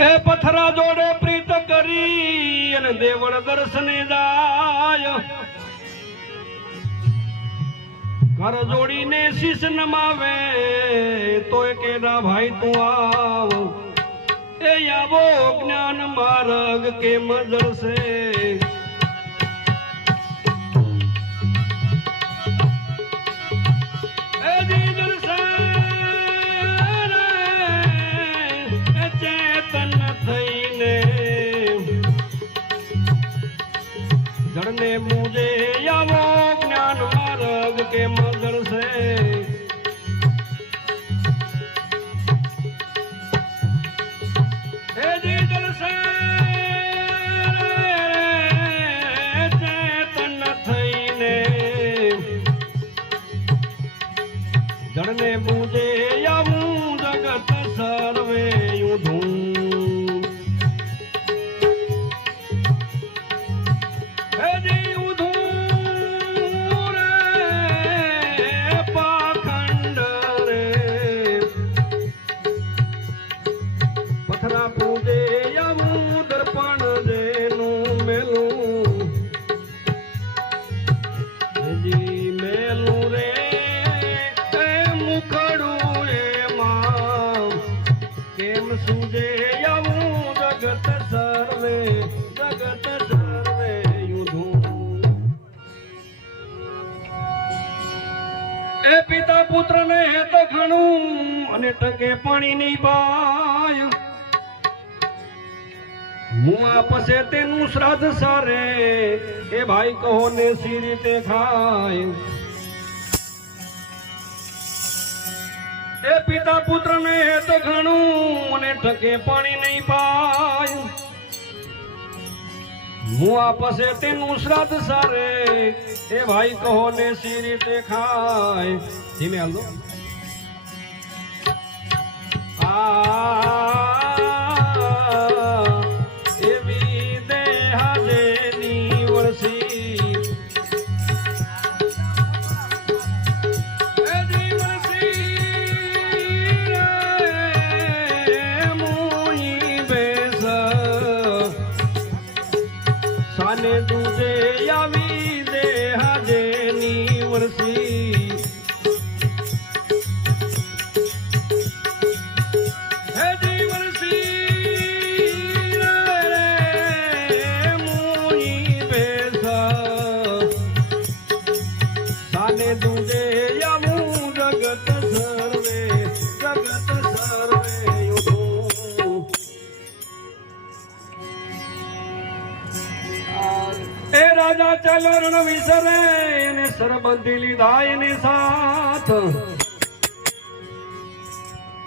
એ પથરા જોડે પ્રીત કરી અને દેવળ દર્શને જાય. ઘર જોડીને શીશ નમાવે, તોય કેરા ભાઈ તું આવો. એ આવો જ્ઞાન માર્ગ કેમ દર્શે? પુત્ર ને હેત અને ટકે પાણી ની બાય હું આપશે તેનું શ્રાદ્ધ સારે, એ ભાઈ કહો ને સી રીતે ખાય? એ પિતા પુત્ર ને હેત ઘણું અને ટકે પાણી નહીં પાય. હું આપસે તેનું શ્રાદ્ધ સારે. એ ભાઈ કહો ને સી રીતે ખાય? ધીમે હાલો આ રાજા વિસરે એને સરબંધી લીધા એની સાથ.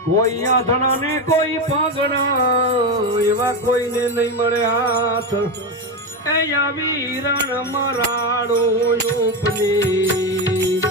કોઈ આંધણા ને કોઈ પાગણા, એવા કોઈને નહીં મળે હાથ. એ આવી રણ મરાડો ઉપની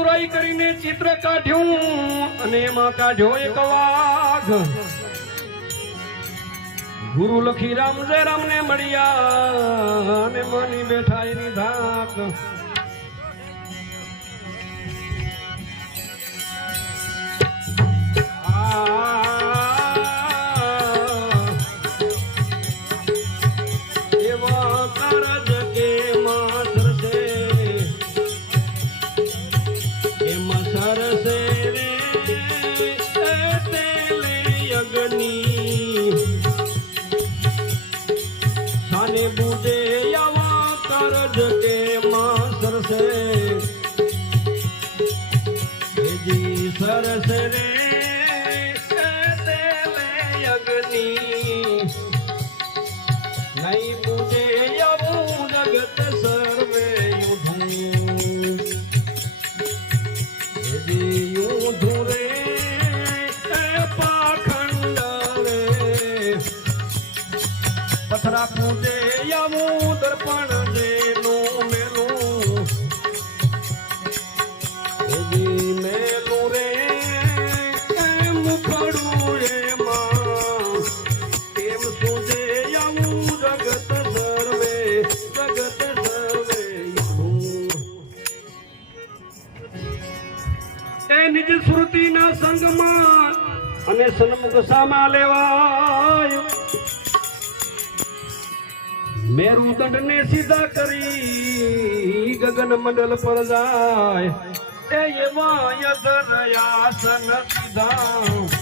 ચતુરાઈ કરીને ચિત્ર કાઢ્યું અને એમાં કાઢ્યો એક વાઘ. ગુરુ લખી રામ જય રામ ને મળ્યા અને મની બેઠા એની ધાક. નિજ શ્રુતિના સંગમાં અને સન્મુખ સામા લેવાય. મેરુદંડ ને સીધા કરી ગગન મંડળ પર જાય. એ એવા યધરયાસન દીધા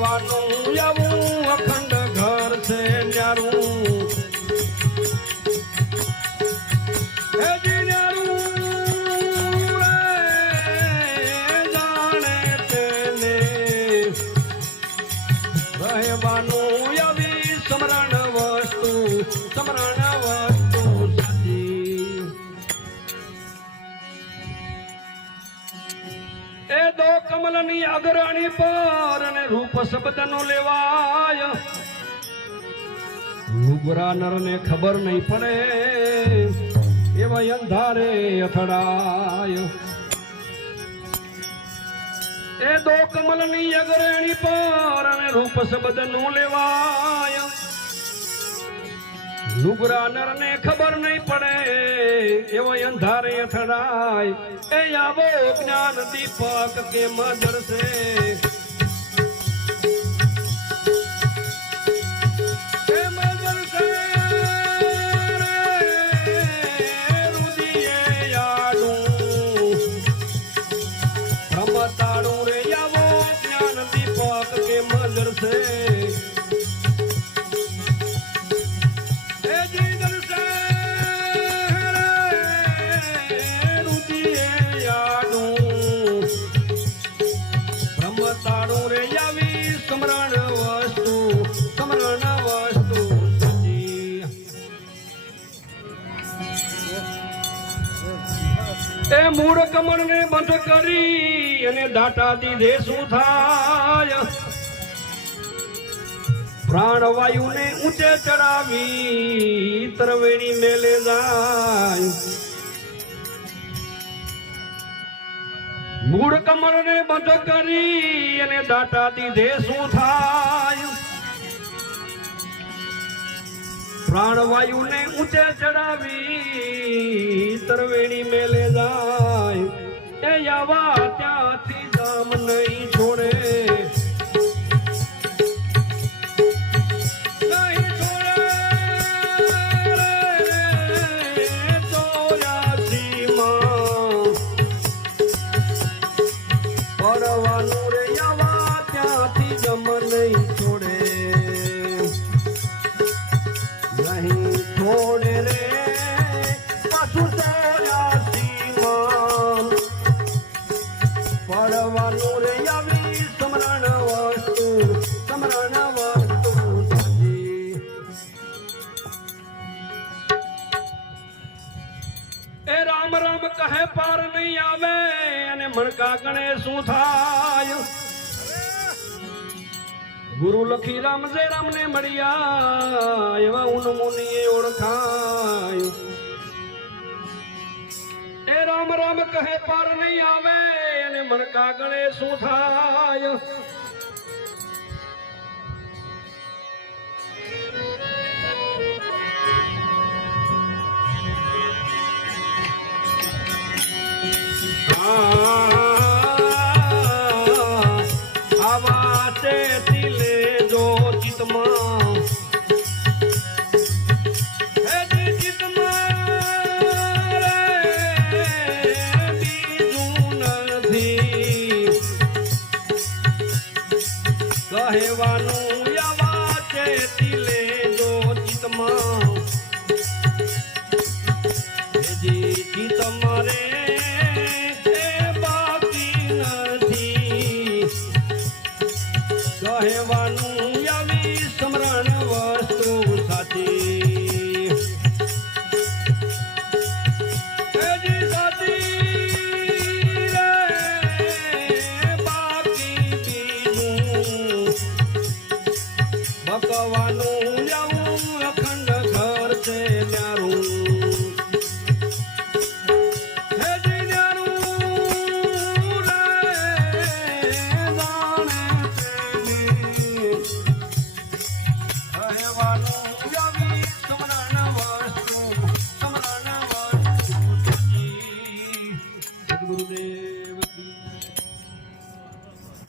બકવાનું આવું અખંડ ઘર છે ન્યારું. દો કમલની અગ્રણી પર અને રૂપ શબ્દનો લેવાય. લુગરા નરને ખબર નહીં પડે, એવા અંધારે અથડાય. એ દો કમલની અગ્રણી પર અને રૂપનું લેવાય. લુગરા નરને ખબર નહીં પડે એવો અંધારે અથડાય. એ આવો જ્ઞાન દીપક કે મદરસે મૂળ કમળ ને બંધ કરી અને દાટા દીધે શું થાય. પ્રાણવાયુ ને ઊંચે ચડાવી ત્રવેણી મેલે જાય. મૂળ કમળ ને બંધ કરી અને દાટા દીધે શું થાય. પ્રાણવાયુ ને ઊંચે ચડાવી તરવેણી મેલે જાય. એ આવા ત્યાંથી જામ રામ રામ કહે પાર નહીં આવે અને મણકા ગણે શું થાય? ગુરુ લખી રામ જે રામ ને મળ્યા, એવા ઉન મુનિએ ઓળખાય. એ રામ રામ કહે, પાર નહીં આવે અને મન ગણે શું થાય? કહેવાનું આવી સ્મરણ